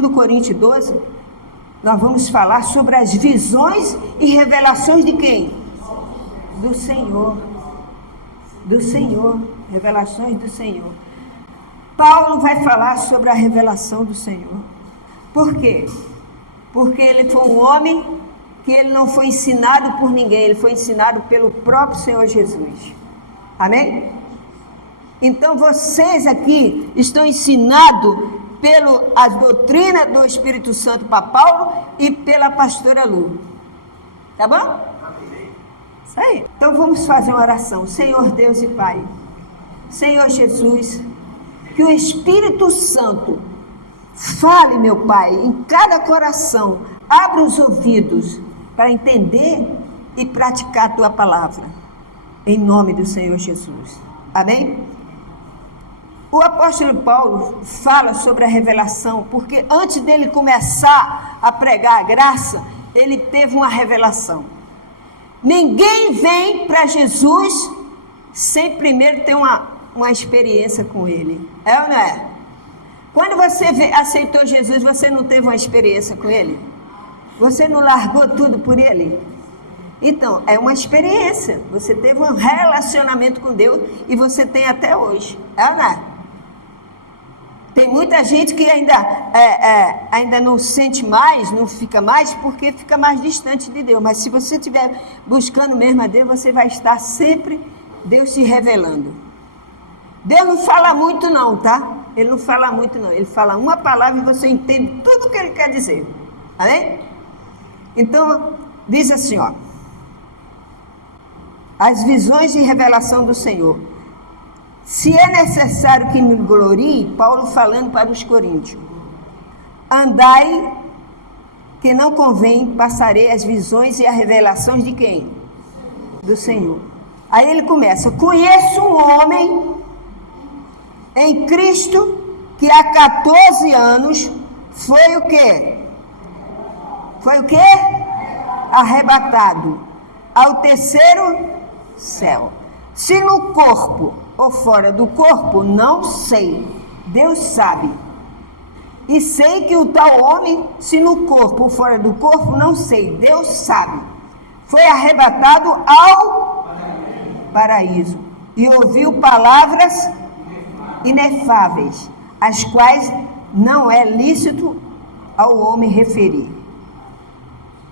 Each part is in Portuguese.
2 Coríntios 12, nós vamos falar sobre as visões e revelações de quem? Do Senhor. Do Senhor. Revelações do Senhor. Paulo vai falar sobre a revelação do Senhor. Por quê? Porque ele foi um homem que ele não foi ensinado por ninguém, ele foi ensinado pelo próprio Senhor Jesus. Amém? Então vocês aqui estão ensinados pelas doutrinas do Espírito Santo para Paulo e pela pastora Lu. Tá bom? Isso aí. Então vamos fazer uma oração. Senhor Deus e Pai, Senhor Jesus, que o Espírito Santo fale, meu Pai, em cada coração, abra os ouvidos para entender e praticar a Tua palavra, em nome do Senhor Jesus. Amém? O apóstolo Paulo fala sobre a revelação, porque antes dele começar a pregar a graça, ele teve uma revelação. Ninguém vem para Jesus sem primeiro ter uma experiência com ele. É ou não é? Quando você aceitou Jesus, você não teve uma experiência com ele? Você não largou tudo por ele? Então, é uma experiência. Você teve um relacionamento com Deus e você tem até hoje. É ou não é? Tem muita gente que ainda não sente mais, não fica mais, porque fica mais distante de Deus. Mas se você estiver buscando mesmo a Deus, você vai estar sempre Deus se revelando. Deus não fala muito não, tá? Ele não fala muito não. Ele fala uma palavra e você entende tudo o que ele quer dizer. Amém? Então, diz assim, ó. As visões e revelação do Senhor. Se é necessário que me glorie, Paulo falando para os coríntios, andai, que não convém, passarei as visões e as revelações de quem? Do Senhor. Aí ele começa, conheço um homem em Cristo que há 14 anos foi o quê? Foi o quê? Arrebatado ao terceiro céu. Se no corpo ou fora do corpo, não sei. Deus sabe. E sei que o tal homem, se no corpo ou fora do corpo, não sei. Deus sabe. Foi arrebatado ao paraíso. E ouviu palavras inefáveis, as quais não é lícito ao homem referir.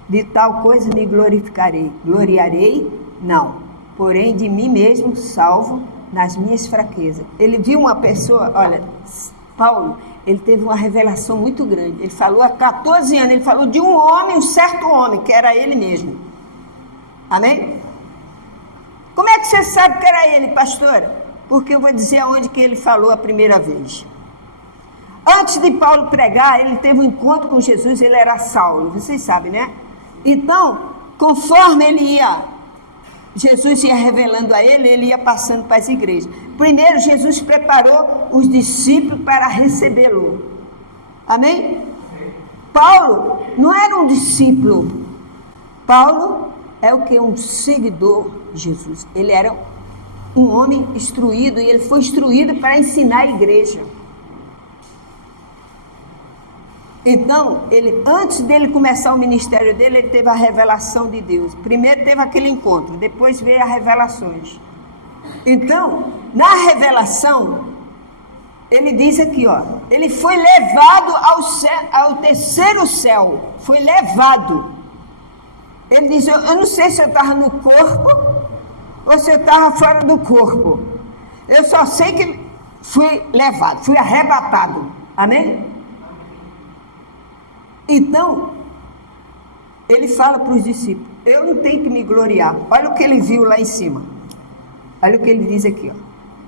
De tal coisa me glorificarei. Gloriarei? Não. Porém, de mim mesmo salvo nas minhas fraquezas. Ele viu uma pessoa, olha, Paulo, ele teve uma revelação muito grande. Ele falou há 14 anos, ele falou de um homem, um certo homem, que era ele mesmo. Amém? Como é que você sabe que era ele, pastora? Porque eu vou dizer aonde que ele falou a primeira vez. Antes de Paulo pregar, ele teve um encontro com Jesus, ele era Saulo, vocês sabem, né? Então, conforme Jesus ia revelando a ele, ele ia passando para as igrejas. Primeiro, Jesus preparou os discípulos para recebê-lo. Amém? Paulo não era um discípulo. Paulo é o que? Um seguidor de Jesus. Ele era um homem instruído, e ele foi instruído para ensinar a igreja. Então, antes dele começar o ministério dele, ele teve a revelação de Deus. Primeiro teve aquele encontro, depois veio as revelações. Então, na revelação, ele diz aqui, ó, ele foi levado ao terceiro céu, foi levado. Ele diz, eu não sei se eu estava no corpo ou se eu estava fora do corpo. Eu só sei que fui levado, fui arrebatado. Amém? Então, ele fala para os discípulos, eu não tenho que me gloriar. Olha o que ele viu lá em cima. Olha o que ele diz aqui, ó.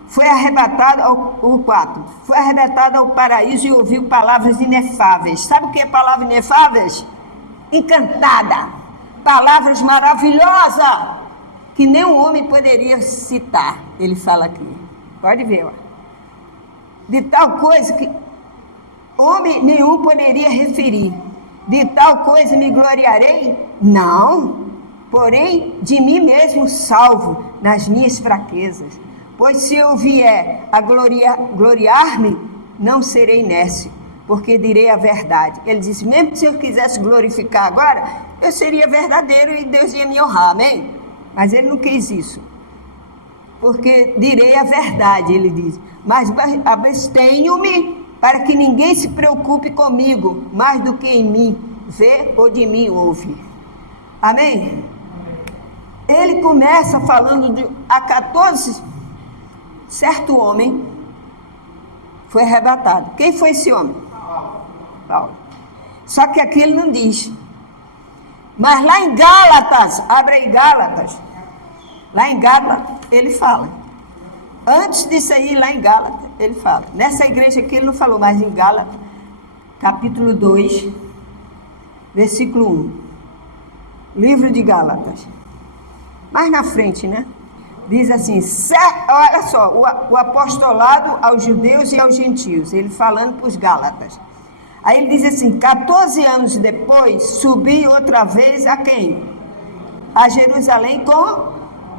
Foi arrebatado o 4. Foi arrebatado ao paraíso e ouviu palavras inefáveis. Sabe o que é palavra inefáveis? Encantada. Palavras maravilhosas que nenhum homem poderia citar. Ele fala aqui. Pode ver, ó. De tal coisa que homem nenhum poderia referir. De tal coisa me gloriarei? Não. Porém, de mim mesmo salvo nas minhas fraquezas. Pois se eu vier a gloriar-me, não serei nércio. porque direi a verdade. Ele disse, mesmo que se eu quisesse glorificar agora, eu seria verdadeiro e Deus ia me honrar, amém? Mas ele não quis isso. Porque direi a verdade, ele diz. Mas abstenho-me para que ninguém se preocupe comigo, mais do que em mim vê ou de mim ouve. Amém? Ele começa falando de a 14, certo homem foi arrebatado. Quem foi esse homem? Paulo. Só que aqui ele não diz. Mas lá em Gálatas, abre aí Gálatas. Lá em Gálatas ele fala. Antes disso aí, lá em Gálatas, ele fala. Nessa igreja aqui ele não falou, mas em Gálatas, capítulo 2, versículo 1. Livro de Gálatas. Mais na frente, né? Diz assim, olha só, o apostolado aos judeus e aos gentios. Ele falando para os Gálatas. Aí ele diz assim, 14 anos depois, subi outra vez a quem? A Jerusalém com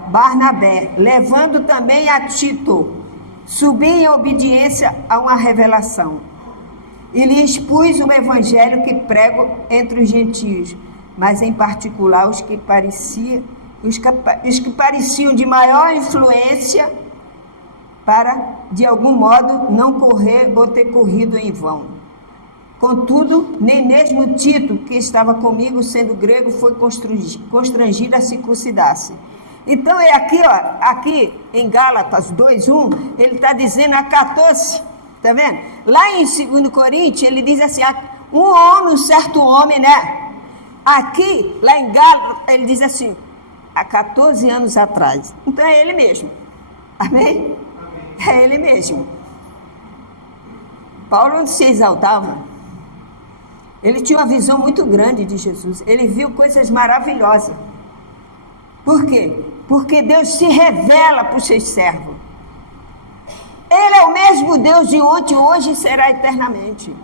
Barnabé, levando também a Tito. Subi em obediência a uma revelação. E lhe expus o evangelho que prego entre os gentios, mas em particular os que pareciam de maior influência, para de algum modo não correr ou ter corrido em vão. Contudo, nem mesmo Tito, que estava comigo, sendo grego, foi constrangido a circuncidar-se. Então é aqui, ó, aqui em Gálatas 2:1, ele está dizendo a 14, tá vendo? Lá em 2 Coríntios, ele diz assim, um certo homem, né? Aqui, lá em Gálatas, ele diz assim, há 14 anos atrás. Então é ele mesmo. Amém? É ele mesmo. Paulo não se exaltava. Ele tinha uma visão muito grande de Jesus. Ele viu coisas maravilhosas. Por quê? Porque Deus se revela para os seus servos. Ele é o mesmo Deus de ontem, hoje e será eternamente.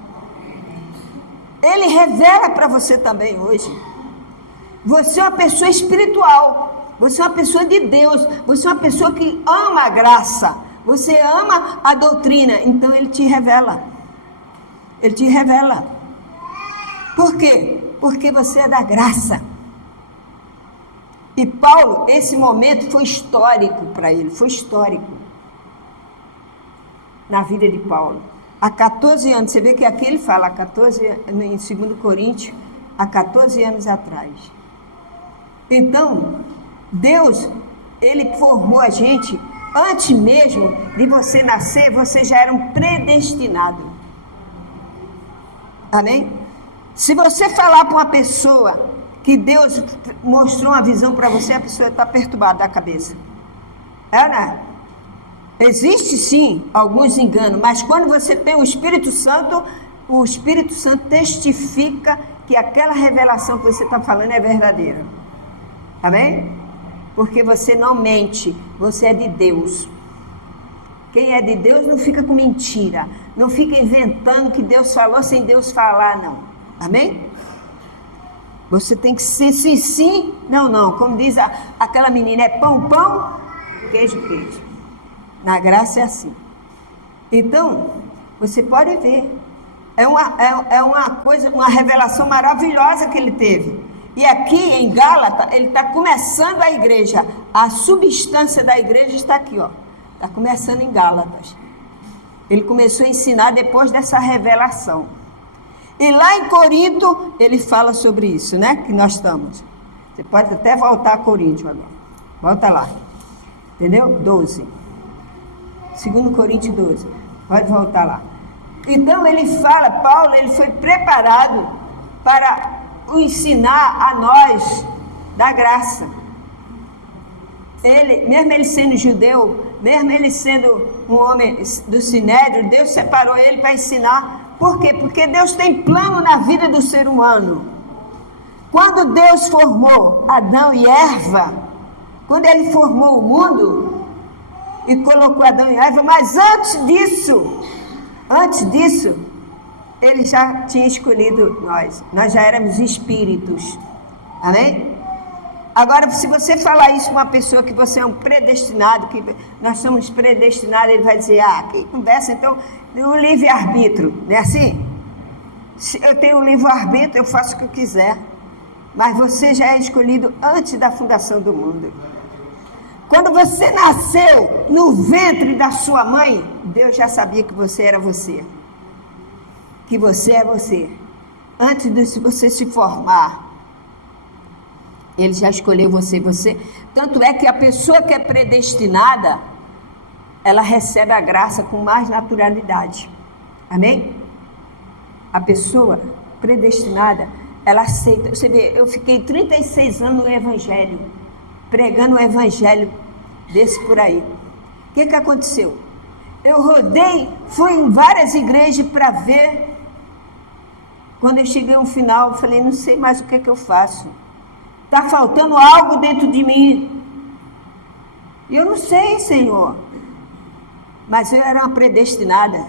Ele revela para você também hoje. Você é uma pessoa espiritual. Você é uma pessoa de Deus. Você é uma pessoa que ama a graça. Você ama a doutrina. Então ele te revela. Ele te revela. Por quê? Porque você é da graça. E Paulo, esse momento foi histórico para ele. Foi histórico. Na vida de Paulo. Há 14 anos. Você vê que aqui ele fala, em 2 Coríntios, há 14 anos atrás. Então, Deus, ele formou a gente, antes mesmo de você nascer, você já era um predestinado. Amém? Se você falar para uma pessoa que Deus mostrou uma visão para você, a pessoa está perturbada da cabeça. É, né? Existe sim alguns enganos, mas quando você tem o Espírito Santo testifica que aquela revelação que você está falando é verdadeira. Amém? Porque você não mente, você é de Deus. Quem é de Deus não fica com mentira, não fica inventando que Deus falou sem Deus falar, não. Amém? Você tem que ser sim, sim, não, não. Como diz aquela menina, é pão, pão, queijo, queijo. Na graça é assim. Então, você pode ver. É uma coisa, uma revelação maravilhosa que ele teve. E aqui em Gálatas, ele está começando a igreja. A substância da igreja está aqui, ó. Está começando em Gálatas. Ele começou a ensinar depois dessa revelação. E lá em Corinto, ele fala sobre isso, né? Que nós estamos. Você pode até voltar a Corinto agora. Volta lá. Entendeu? 12. 2 Coríntios 12. Pode voltar lá. Então ele fala, Paulo, ele foi preparado para ensinar a nós da graça. Ele, mesmo ele sendo judeu, mesmo ele sendo um homem do Sinédrio, Deus separou ele para ensinar. Por quê? Porque Deus tem plano na vida do ser humano. Quando Deus formou Adão e Eva, quando ele formou o mundo e colocou Adão e Eva, mas antes disso, ele já tinha escolhido nós. Nós já éramos espíritos. Amém? Agora, se você falar isso para uma pessoa que você é um predestinado, que nós somos predestinados, ele vai dizer, que conversa, então, o livre-arbítrio, não é assim? Eu tenho o livre-arbítrio, eu faço o que eu quiser. Mas você já é escolhido antes da fundação do mundo. Quando você nasceu no ventre da sua mãe, Deus já sabia que você era você. Que você é você. Antes de você se formar, Ele já escolheu você. Tanto é que a pessoa que é predestinada, ela recebe a graça com mais naturalidade. Amém? A pessoa predestinada, ela aceita. Você vê, eu fiquei 36 anos no Evangelho, pregando o Evangelho desse por aí. O que aconteceu? Eu rodei, fui em várias igrejas para ver. Quando eu cheguei ao final, eu falei, não sei mais o que eu faço. Está faltando algo dentro de mim. E eu não sei, Senhor. Mas eu era uma predestinada.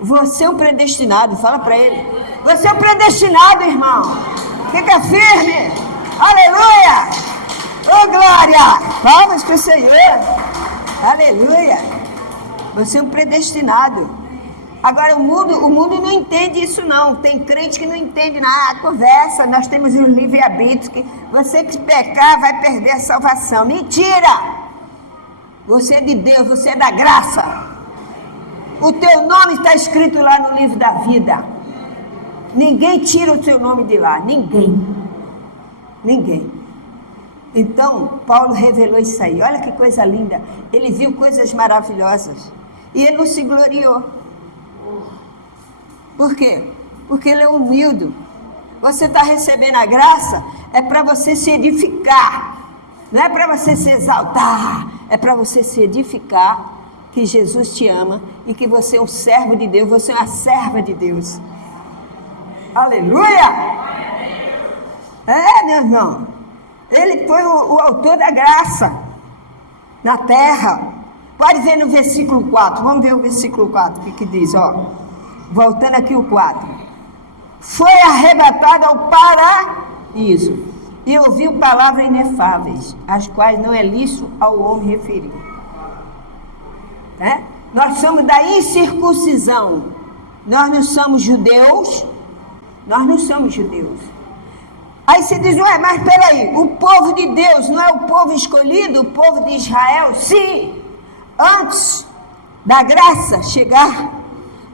Você é um predestinado, fala para ele. Você é um predestinado, irmão. Fica firme. Aleluia. Oh, glória. Palmas para o Senhor. Aleluia. Você é um predestinado. Agora, o mundo não entende isso, não. Tem crente que não entende nada. Conversa, nós temos um livre-arbítrio que você que pecar vai perder a salvação. Mentira! Você é de Deus, você é da graça. O teu nome está escrito lá no livro da vida. Ninguém tira o teu nome de lá. Ninguém. Então, Paulo revelou isso aí. Olha que coisa linda. Ele viu coisas maravilhosas. E ele não se gloriou. Por quê? Porque ele é humilde. Você está recebendo a graça, é para você se edificar. Não é para você se exaltar. É para você se edificar que Jesus te ama e que você é um servo de Deus, você é uma serva de Deus. Aleluia! É, meu irmão. Ele foi o autor da graça na terra. Pode ver no versículo 4. Vamos ver o versículo 4, o que diz, ó. Voltando aqui o 4. Foi arrebatado ao paraíso e ouviu palavras inefáveis, as quais não é lícito ao homem referir. Nós somos da incircuncisão. Nós não somos judeus. Aí você diz, ué, mas peraí, o povo de Deus não é o povo escolhido, o povo de Israel? Sim, antes da graça chegar,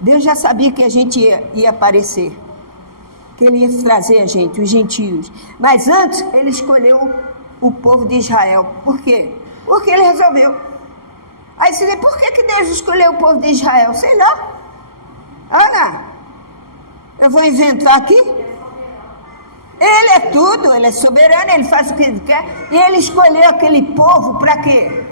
Deus já sabia que a gente ia aparecer, que Ele ia trazer a gente, os gentios. Mas antes, Ele escolheu o povo de Israel. Por quê? Porque Ele resolveu. Aí você diz, por que Deus escolheu o povo de Israel? Sei lá. Ana, eu vou inventar aqui? Ele é tudo, Ele é soberano, Ele faz o que Ele quer. E Ele escolheu aquele povo para quê?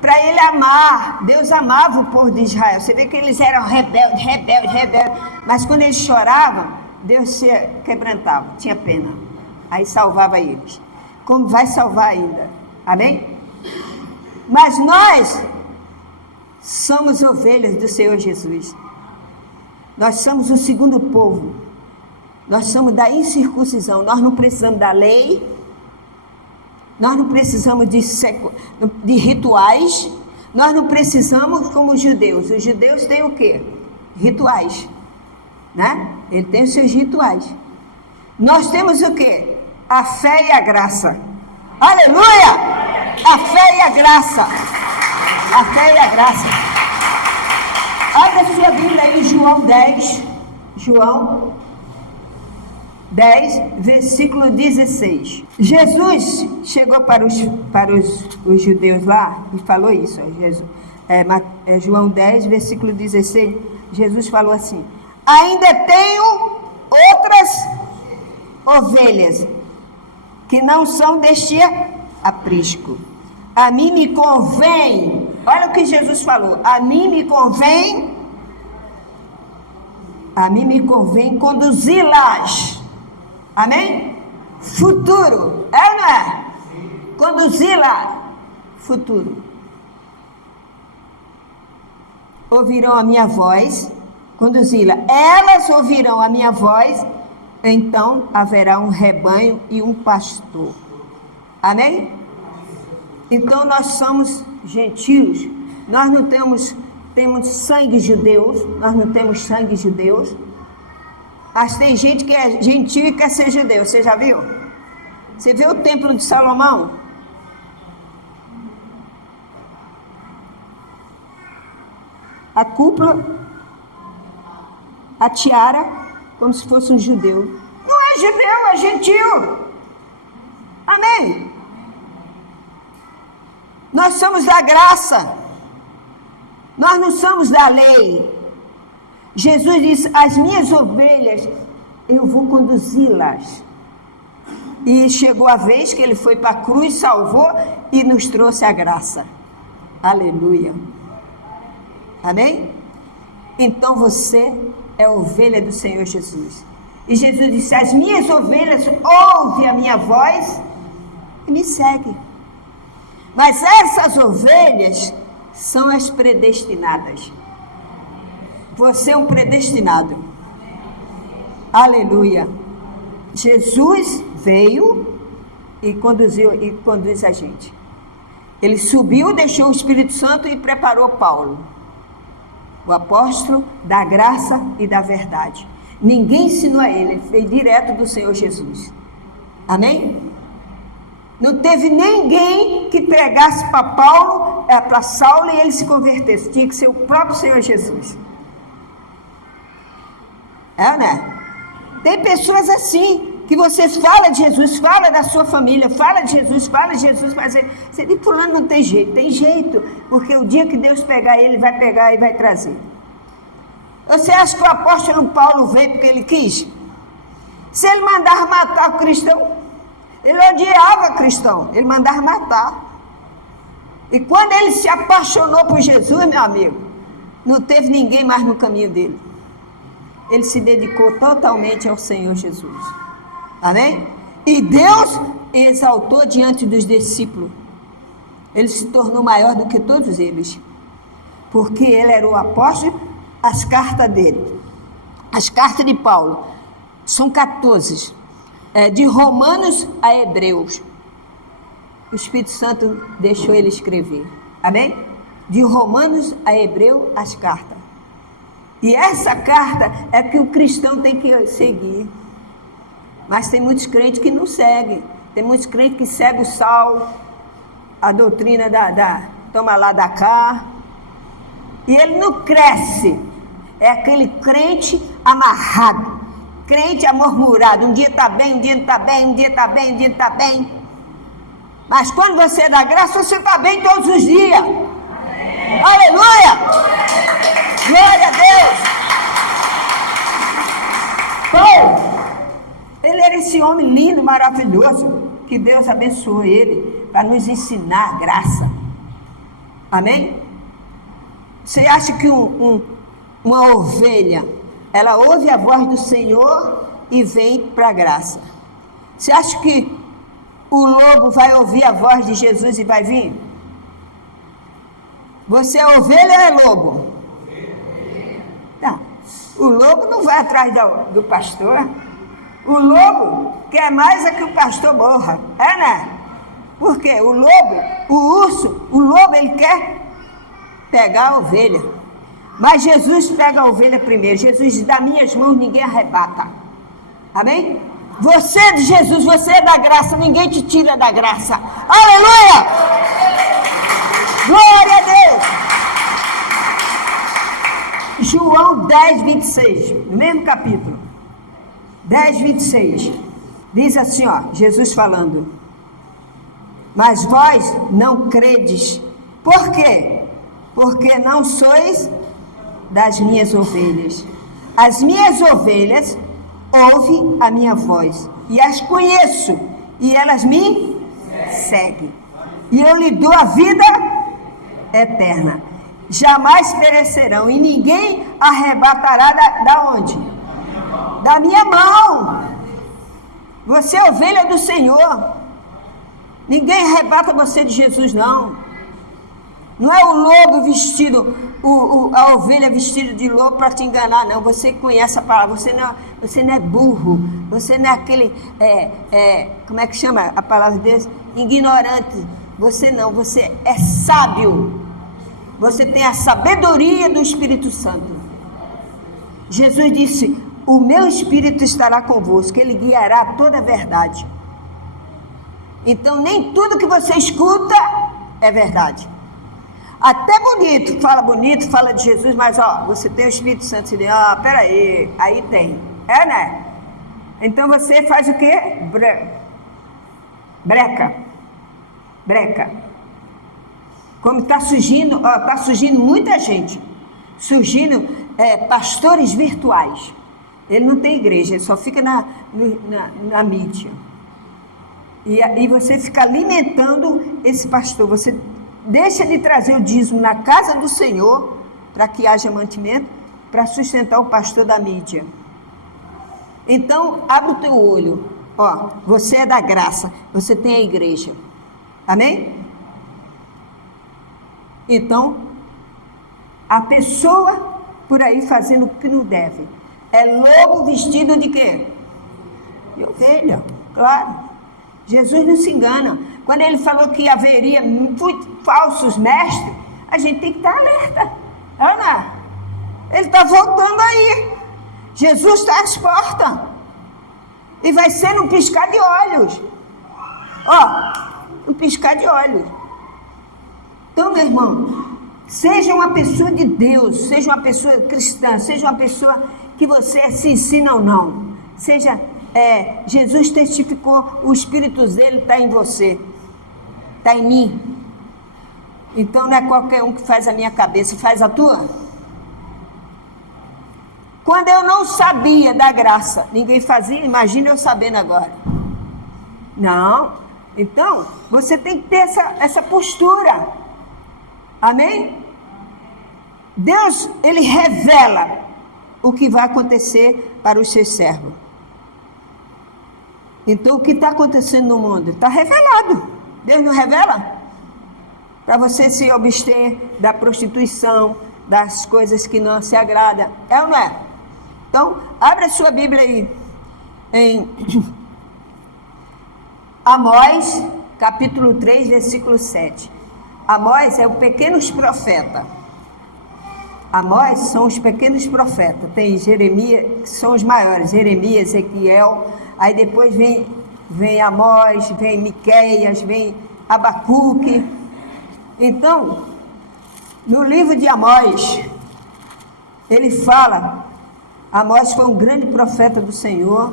Para Ele amar. Deus amava o povo de Israel. Você vê que eles eram rebeldes. Mas quando eles choravam, Deus se quebrantava, tinha pena. Aí salvava eles. Como vai salvar ainda? Amém? Mas nós somos ovelhas do Senhor Jesus. Nós somos o segundo povo. Nós somos da incircuncisão. Nós não precisamos da lei. Nós não precisamos de rituais. Nós não precisamos como os judeus. Os judeus têm o quê? Rituais. Né? Ele tem os seus rituais. Nós temos o quê? A fé e a graça. Aleluia! A fé e a graça. A fé e a graça. Abra a sua Bíblia aí, João 10. João 10, versículo 16. Jesus chegou para os judeus lá e falou isso. João 10, versículo 16. Jesus falou assim: ainda tenho outras ovelhas que não são deste aprisco. A mim me convém, olha o que Jesus falou, a mim me convém conduzi-las. Amém? Futuro, é ou não é? Conduzi-la, futuro. Ouvirão a minha voz, conduzi-la. Elas ouvirão a minha voz, então haverá um rebanho e um pastor. Amém? Então nós somos gentios. Nós não temos sangue judeus. Nós não temos sangue judeus. Mas tem gente que é gentil e quer ser judeu. Você já viu? Você vê o templo de Salomão? A cúpula, a tiara, como se fosse um judeu. Não é judeu, é gentil. Amém? Nós somos da graça. Nós não somos da lei. Jesus disse: as minhas ovelhas, eu vou conduzi-las. E chegou a vez que ele foi para a cruz, salvou e nos trouxe a graça. Aleluia. Amém? Então você é ovelha do Senhor Jesus. E Jesus disse: as minhas ovelhas ouvem a minha voz e me seguem. Mas essas ovelhas são as predestinadas. Você é um predestinado. Aleluia. Jesus veio e conduz a gente. Ele subiu, deixou o Espírito Santo e preparou Paulo, o apóstolo da graça e da verdade. Ninguém ensinou a ele veio direto do Senhor Jesus. Amém? Não teve ninguém que pregasse para Paulo, para Saulo e ele se convertesse. Tinha que ser o próprio Senhor Jesus. Né? Tem pessoas assim, que você fala de Jesus, fala da sua família, fala de Jesus, mas você diz: fulano não tem jeito. Tem jeito, porque o dia que Deus pegar ele, vai pegar e vai trazer. Você acha que o apóstolo Paulo veio porque ele quis? Se ele mandar matar o cristão, ele odiava cristão, ele mandava matar. E quando ele se apaixonou por Jesus, meu amigo, não teve ninguém mais no caminho dele. Ele se dedicou totalmente ao Senhor Jesus. Amém? E Deus exaltou diante dos discípulos. Ele se tornou maior do que todos eles. Porque ele era o apóstolo. As cartas dele, as cartas de Paulo, são 14. De Romanos a Hebreus. O Espírito Santo deixou ele escrever. Amém? De Romanos a Hebreu, as cartas. E essa carta é que o cristão tem que seguir. Mas tem muitos crentes que não seguem. Tem muitos crentes que seguem o sal, a doutrina toma lá da cá. E ele não cresce. É aquele crente amarrado. Crente amormurado. Um dia está bem, um dia não está bem, um dia está bem, um dia não está bem. Mas quando você é da graça, você está bem todos os dias. Amém. Aleluia! Glória a Deus! Paulo, ele era esse homem lindo, maravilhoso, que Deus abençoou ele para nos ensinar graça. Amém? Você acha que uma ovelha, ela ouve a voz do Senhor e vem para a graça? Você acha que o lobo vai ouvir a voz de Jesus e vai vir? Você é ovelha ou é lobo? Não. O lobo não vai atrás do pastor. O lobo quer mais é que o pastor morra. É, né? Porque o lobo, o urso, o lobo, ele quer pegar a ovelha. Mas Jesus pega a ovelha primeiro. Jesus diz: das minhas mãos ninguém arrebata. Amém? Você é de Jesus, você é da graça, ninguém te tira da graça. Aleluia! Glória a Deus! João 10, 26, no mesmo capítulo. 10, 26. Diz assim, ó, Jesus falando: mas vós não credes. Por quê? Porque não sois das minhas ovelhas. As minhas ovelhas ouvem a minha voz, e as conheço, e elas me seguem. E eu lhe dou a vida eterna. Jamais perecerão, e ninguém arrebatará da onde? Da minha mão. Você é ovelha do Senhor. Ninguém arrebata você de Jesus, não. Não é o lobo vestido, a ovelha vestida de lobo para te enganar, não. Você conhece a palavra, você não é burro, você não é aquele, como é que chama a palavra de Deus? Ignorante. Você não, você é sábio. Você tem a sabedoria do Espírito Santo. Jesus disse: o meu Espírito estará convosco, ele guiará toda a verdade. Então, nem tudo que você escuta é verdade. Até bonito, fala de Jesus, mas você tem o Espírito Santo, você diz, peraí, aí tem. Né? Então você faz o quê? Breca. Como está surgindo muita gente, surgindo pastores virtuais. Ele não tem igreja, ele só fica na mídia. E você fica alimentando esse pastor, você deixa de trazer o dízimo na casa do Senhor, para que haja mantimento, para sustentar o pastor da mídia. Então, abre o teu olho. Você é da graça, você tem a igreja. Amém? Então, a pessoa por aí fazendo o que não deve. É lobo vestido de quê? De ovelha, claro. Jesus não se engana. Quando ele falou que haveria falsos mestres, a gente tem que estar alerta. Ana, ele está voltando aí. Jesus está às portas. E vai ser num piscar de olhos. Um piscar de olhos. Então, meu irmão, seja uma pessoa de Deus, seja uma pessoa cristã, seja uma pessoa que você se ensina ou não. Jesus testificou, o Espírito dele está em você, está em mim. Então não é qualquer um que faz a minha cabeça, faz a tua. Quando eu não sabia da graça, ninguém fazia, imagina eu sabendo agora. Não, então você tem que ter essa postura. Amém? Deus, ele revela o que vai acontecer para os seus servos. Então, o que está acontecendo no mundo? Está revelado. Deus não revela? Para você se abster da prostituição, das coisas que não se agradam. É ou não é? Então, abre a sua Bíblia aí. Em Amós, capítulo 3, versículo 7. Amós é o pequenos profeta. Amós são os pequenos profetas. Tem Jeremias, que são os maiores. Jeremias, Ezequiel. Aí depois vem Amós, vem Miqueias, vem Abacuque. Então, no livro de Amós, ele fala, Amós foi um grande profeta do Senhor.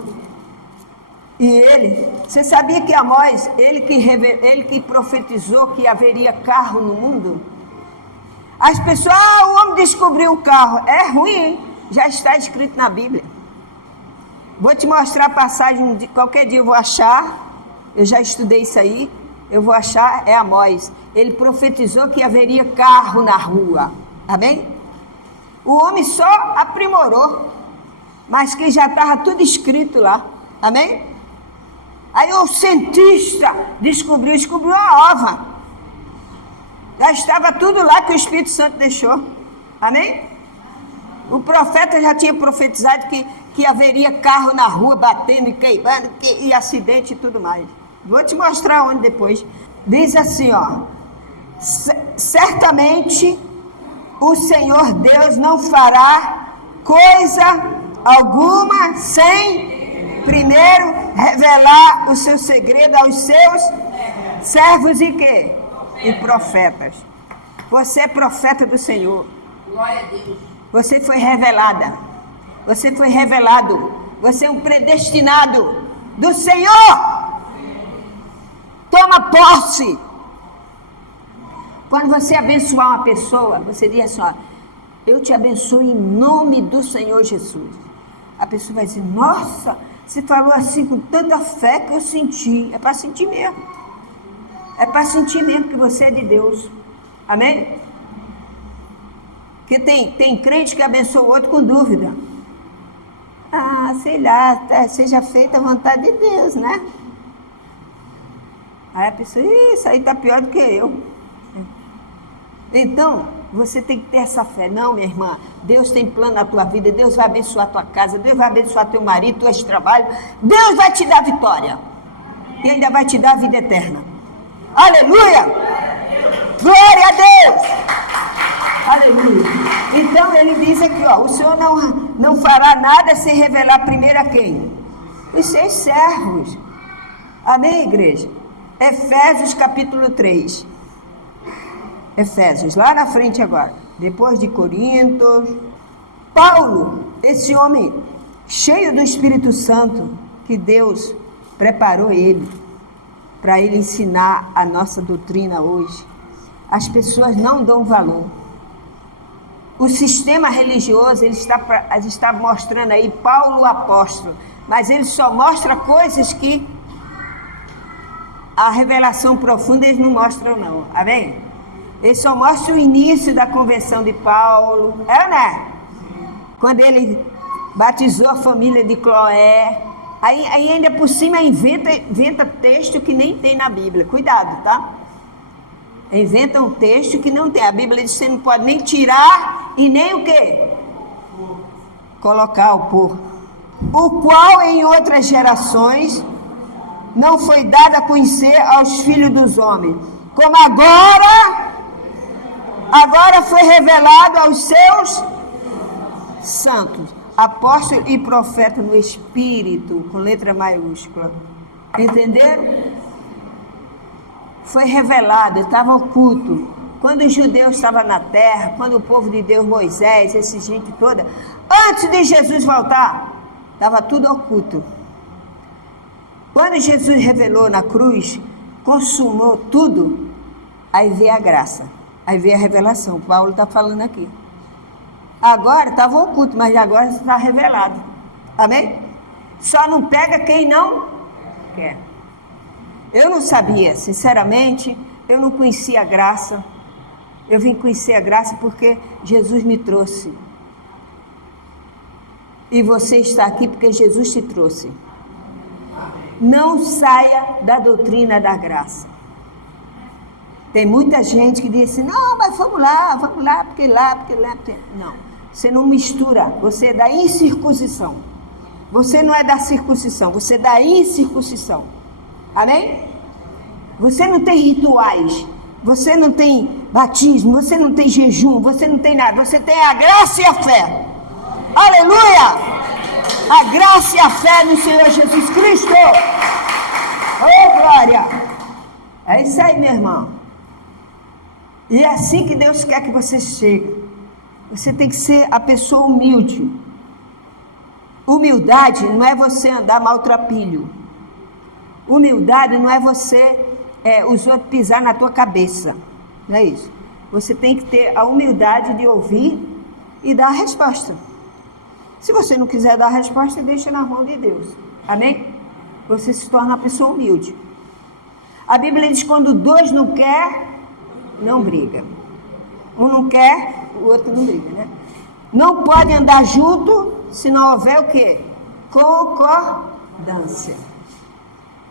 E você sabia que Amós, ele que profetizou que haveria carro no mundo? As pessoas, o homem descobriu o carro. É ruim, hein? Já está escrito na Bíblia. Vou te mostrar a passagem, qualquer dia eu vou achar, eu já estudei isso aí, eu vou achar, é Amós. Ele profetizou que haveria carro na rua, amém? O homem só aprimorou, mas que já estava tudo escrito lá, amém? Aí o cientista descobriu a ova, já estava tudo lá que o Espírito Santo deixou, amém? O profeta já tinha profetizado que haveria carro na rua batendo e queimando, e acidente e tudo mais. Vou te mostrar onde depois. Diz assim, certamente o Senhor Deus não fará coisa alguma sem primeiro revelar o seu segredo aos seus servos e quê? E profetas. Você é profeta do Senhor. Glória a Deus. Você foi revelada. Você foi revelado. Você é um predestinado do Senhor. Toma posse. Quando você abençoar uma pessoa, você diz assim, eu te abençoo em nome do Senhor Jesus. A pessoa vai dizer, nossa, você falou assim com tanta fé que eu senti. É para sentir mesmo. É para sentir mesmo que você é de Deus. Amém? Porque tem crente que abençoa o outro com dúvida. Sei lá, seja feita a vontade de Deus, né? Aí a pessoa, isso aí está pior do que eu. Então, você tem que ter essa fé. Não, minha irmã, Deus tem plano na tua vida, Deus vai abençoar a tua casa, Deus vai abençoar teu marido, teu trabalho, Deus vai te dar vitória. E ainda vai te dar a vida eterna. Aleluia! Glória a Deus! Aleluia! Então, Então ele diz aqui, ó, o Senhor não fará nada sem revelar primeiro a quem? Os seus servos. Amém, igreja? Efésios capítulo 3. Efésios, lá na frente agora. Depois de Coríntios. Paulo, esse homem cheio do Espírito Santo, que Deus preparou ele para ele ensinar a nossa doutrina hoje. As pessoas não dão valor. O sistema religioso, ele está mostrando aí Paulo o apóstolo, mas ele só mostra coisas que a revelação profunda eles não mostram não, amém? Ele só mostra o início da conversão de Paulo, né? Quando ele batizou a família de Cloé, aí ainda por cima inventa texto que nem tem na Bíblia, cuidado, tá? Inventa um texto que não tem, a Bíblia diz que você não pode nem tirar e nem o quê? Colocar o pôr. O qual em outras gerações não foi dado a conhecer aos filhos dos homens, como agora foi revelado aos seus santos, apóstolo e profeta no Espírito, com letra maiúscula. Entenderam? Foi revelado, estava oculto. Quando os judeus estavam na terra, quando o povo de Deus, Moisés, essa gente toda, antes de Jesus voltar, estava tudo oculto. Quando Jesus revelou na cruz, consumou tudo, aí veio a graça, aí veio a revelação. Paulo está falando aqui. Agora estava oculto, mas agora está revelado. Amém? Só não pega quem não quer. Eu não sabia, sinceramente, eu não conhecia a graça. Eu vim conhecer a graça porque Jesus me trouxe. E você está aqui porque Jesus te trouxe. Não saia da doutrina da graça. Tem muita gente que diz assim, não, mas vamos lá, porque lá. Não, você não mistura, você é da incircuncisão. Você não é da circuncisão, você é da incircuncisão. Amém? Você não tem rituais, você não tem batismo, você não tem jejum, você não tem nada, você tem a graça e a fé. Aleluia! A graça e a fé no Senhor Jesus Cristo. Oh, glória! É isso aí, meu irmão. E é assim que Deus quer que você chegue. Você tem que ser a pessoa humilde. Humildade não é você andar maltrapilho. Humildade não é você os outros pisar na tua cabeça. Não é isso. Você tem que ter a humildade de ouvir e dar a resposta. Se você não quiser dar a resposta, deixa na mão de Deus. Amém? Você se torna uma pessoa humilde. A Bíblia diz que quando dois não quer, não briga. Um não quer, o outro não briga, né? Não pode andar junto se não houver o quê? Concordância.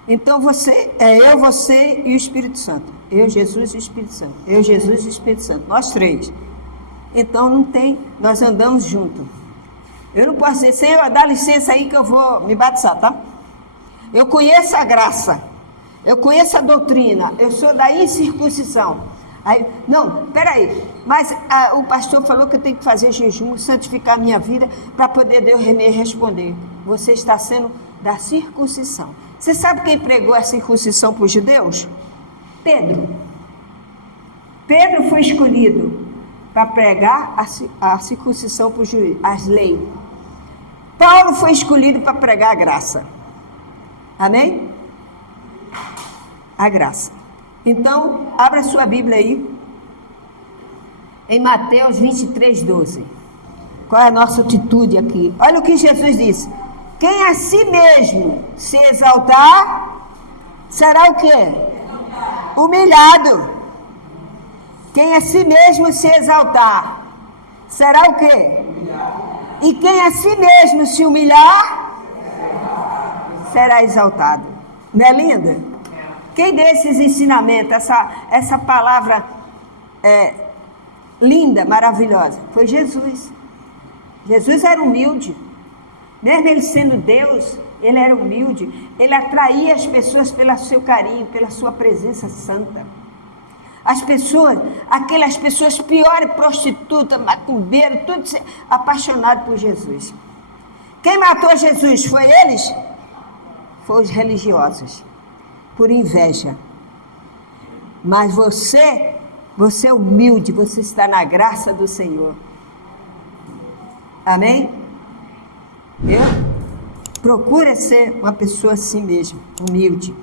Então você e o Espírito Santo. Eu, Jesus e o Espírito Santo. Eu, Jesus e o Espírito Santo. Nós três. Então não tem, nós andamos juntos. Eu não posso dizer, Senhor, dá licença aí que eu vou me batizar, tá? Eu conheço a graça. Eu conheço a doutrina. Eu sou da incircuncisão. Aí, não, peraí, mas o pastor falou que eu tenho que fazer jejum, santificar a minha vida para poder Deus me responder. Você está sendo da circuncisão. Você sabe quem pregou a circuncisão para os judeus? Pedro. Pedro foi escolhido para pregar a circuncisão para os judeus, as leis. Paulo foi escolhido para pregar a graça. Amém? A graça. Então, abra sua Bíblia aí, em Mateus 23, 12. Qual é a nossa atitude aqui? Olha o que Jesus disse. Quem a si mesmo se exaltar, será o quê? Humilhado. Quem a si mesmo se exaltar, será o quê? E quem a si mesmo se humilhar, será exaltado. Não é linda? Quem deu esses ensinamentos, essa palavra linda, maravilhosa? Foi Jesus. Jesus era humilde. Mesmo ele sendo Deus, ele era humilde. Ele atraía as pessoas pelo seu carinho, pela sua presença santa. Aquelas pessoas piores, prostitutas, macumbeiro, tudo apaixonado por Jesus. Quem matou Jesus foi eles? Foi os religiosos, por inveja. Mas você é humilde, você está na graça do Senhor. Amém? Procura ser uma pessoa assim mesmo, humilde.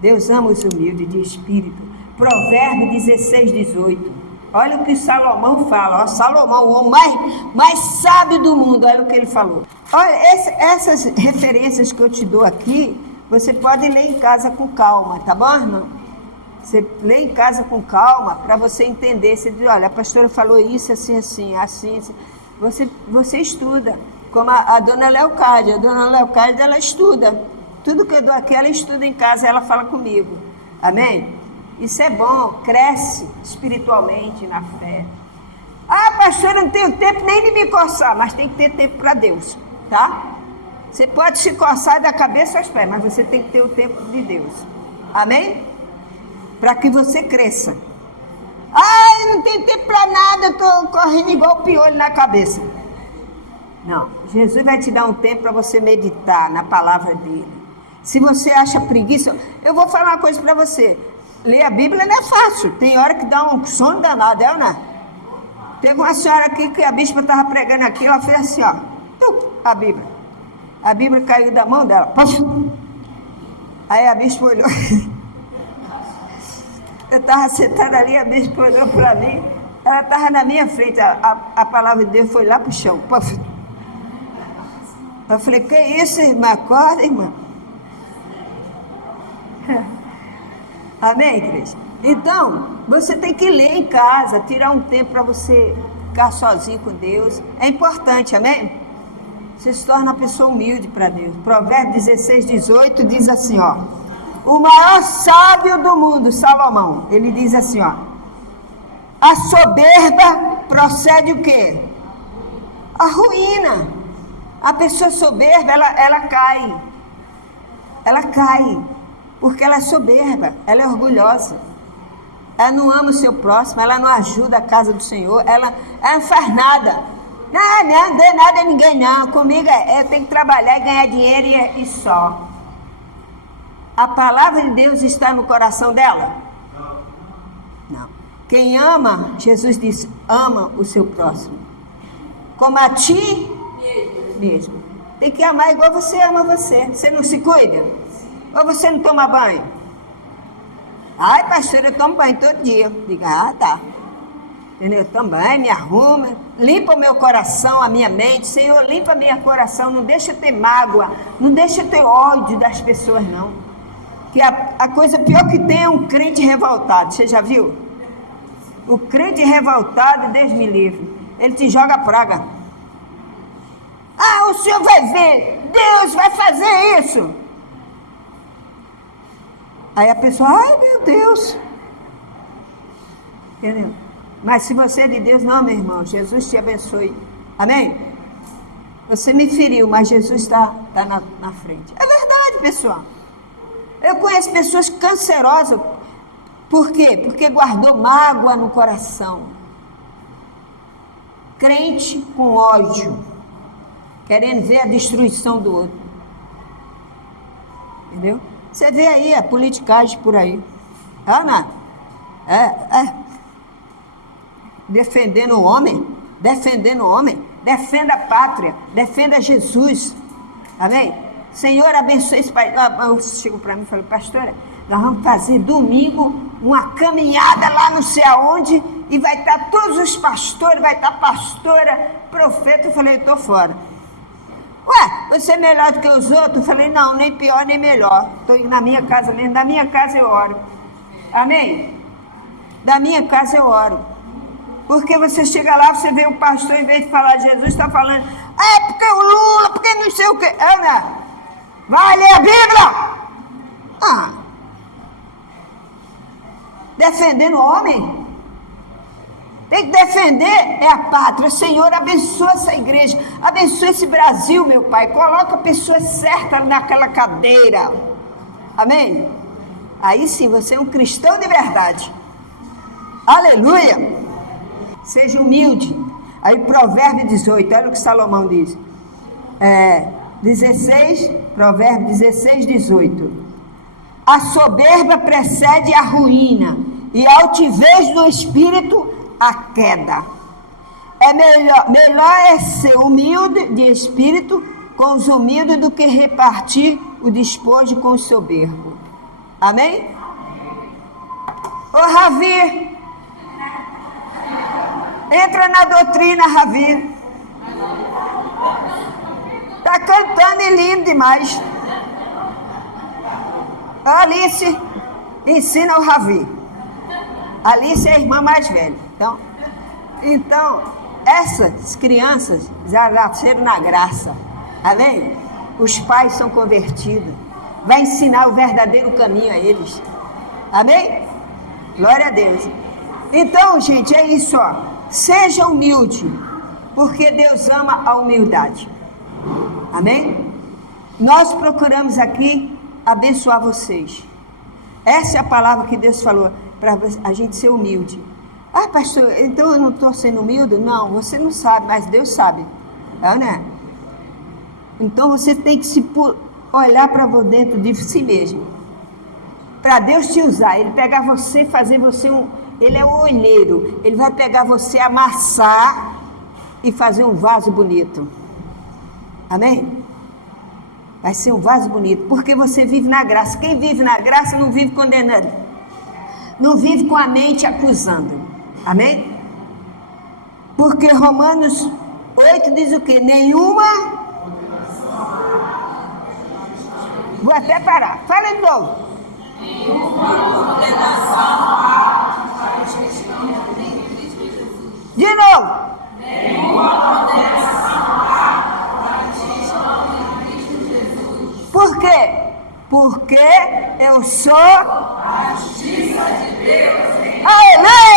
Deus ama os humildes de espírito. Provérbio 16:18. Olha o que Salomão fala. Ó, Salomão, o homem mais sábio do mundo. Olha o que ele falou. Olha, essas referências que eu te dou aqui, você pode ler em casa com calma, tá bom, irmão? Você lê em casa com calma para você entender. Você diz, olha, a pastora falou isso, assim, assim, assim. Você estuda. Como a dona Leocádia. A dona Leocádia, ela estuda. Tudo que eu dou aqui, ela estuda em casa e ela fala comigo. Amém? Isso é bom, cresce espiritualmente na fé. Ah, pastor, eu não tenho tempo nem de me coçar, mas tem que ter tempo para Deus, tá? Você pode se coçar da cabeça aos pés, mas você tem que ter o tempo de Deus. Amém? Para que você cresça. Ah, eu não tenho tempo para nada, eu estou correndo igual o piolho na cabeça. Não, Jesus vai te dar um tempo para você meditar na palavra dele. Se você acha preguiça, eu vou falar uma coisa para você. Ler a Bíblia não é fácil. Tem hora que dá um sono danado, é ou não? Teve uma senhora aqui que a bispa estava pregando aqui, ela fez assim, ó. A Bíblia. A Bíblia caiu da mão dela. Puff. Aí a bispa olhou. Eu estava sentada ali, a bispa olhou para mim. Ela estava na minha frente. A palavra de Deus foi lá para o chão. Puff. Eu falei, que isso, irmã? Acorda, irmã. Amém, igreja? Então, você tem que ler em casa, tirar um tempo para você ficar sozinho com Deus. É importante, amém? Você se torna uma pessoa humilde para Deus. Provérbio 16:18 diz assim, ó. O maior sábio do mundo, Salomão, ele diz assim, ó. A soberba procede o quê? A ruína. A pessoa soberba, ela cai. Ela cai. Porque ela é soberba, ela é orgulhosa. Ela não ama o seu próximo, ela não ajuda a casa do Senhor, ela não faz nada. Não dê nada a ninguém, não. Comigo eu tenho que trabalhar e ganhar dinheiro e só. A palavra de Deus está no coração dela? Não. Quem ama, Jesus disse, ama o seu próximo. Como a ti mesmo. Tem que amar igual você ama você. Você não se cuida? Ou você não toma banho? Ai, pastor, eu tomo banho todo dia. Diga, tá. Entendeu? Eu tomo banho, me arrumo, limpa o meu coração, a minha mente. Senhor, limpa meu coração, não deixa eu ter mágoa, não deixa eu ter ódio das pessoas, não. Que a coisa pior que tem é um crente revoltado. Você já viu? O crente revoltado, Deus me livre, ele te joga praga. Ah, o senhor vai ver, Deus vai fazer isso. Aí a pessoa, ai meu Deus. Entendeu? Mas se você é de Deus, não, meu irmão, Jesus te abençoe. Amém? Você me feriu, mas Jesus está na frente. É verdade, pessoal. Eu conheço pessoas cancerosas. Por quê? Porque guardou mágoa no coração. Crente com ódio, querendo ver a destruição do outro. Entendeu? Você vê aí a politicagem por aí. Ana, defendendo o homem, defenda a pátria, defenda Jesus. Amém? Senhor, abençoe esse país. Chegou para mim e falou, pastora, nós vamos fazer domingo uma caminhada lá não sei aonde, e vai estar todos os pastores, vai estar pastora, profeta. Eu falei, eu estou fora. Ué, você é melhor do que os outros? Eu falei, não, nem pior, nem melhor. Estou indo na minha casa mesmo, da minha casa eu oro. Amém? Da minha casa eu oro. Porque você chega lá, você vê o pastor, em vez de falar de Jesus, está falando, porque o Lula, porque não sei o quê. Vai ler a Bíblia! Defendendo o homem? Tem que defender a pátria. Senhor, abençoa essa igreja, abençoa esse Brasil, meu Pai. Coloca a pessoa certa naquela cadeira. Amém? Aí sim, você é um cristão de verdade. Aleluia! Seja humilde. Aí Provérbio 18, olha o que Salomão diz. 16, Provérbio 16, 18. A soberba precede a ruína, e a altivez do espírito a queda. Melhor é ser humilde de espírito com os humildes do que repartir o despojo com os soberbos. Amém? Ô Ravi, entra na doutrina, Ravi. Está cantando e lindo demais. A Alice ensina o Ravi. A Alice é a irmã mais velha. Então, essas crianças já nasceram na graça. Amém? Os pais são convertidos. Vai ensinar o verdadeiro caminho a eles. Amém? Glória a Deus. Então, gente, é isso, ó. Seja humilde, porque Deus ama a humildade. Amém? Nós procuramos aqui abençoar vocês. Essa é a palavra que Deus falou, para a gente ser humilde. Ah, pastor, então eu não estou sendo humilde? Não, você não sabe, mas Deus sabe. Né? Então você tem que se olhar para dentro de si mesmo. Para Deus te usar, Ele pegar você, fazer você Ele é o olheiro. Ele vai pegar você, amassar e fazer um vaso bonito. Amém? Vai ser um vaso bonito, porque você vive na graça. Quem vive na graça não vive condenando. Não vive com a mente acusando. Amém? Porque Romanos 8 diz o quê? Nenhuma... Vou até parar. Fala de novo. Nenhuma condenação para os que estão em Cristo Jesus. De novo. Nenhuma condenação para os que estão em Cristo Jesus. Por quê? Porque eu sou a justiça de Deus. Aleluia!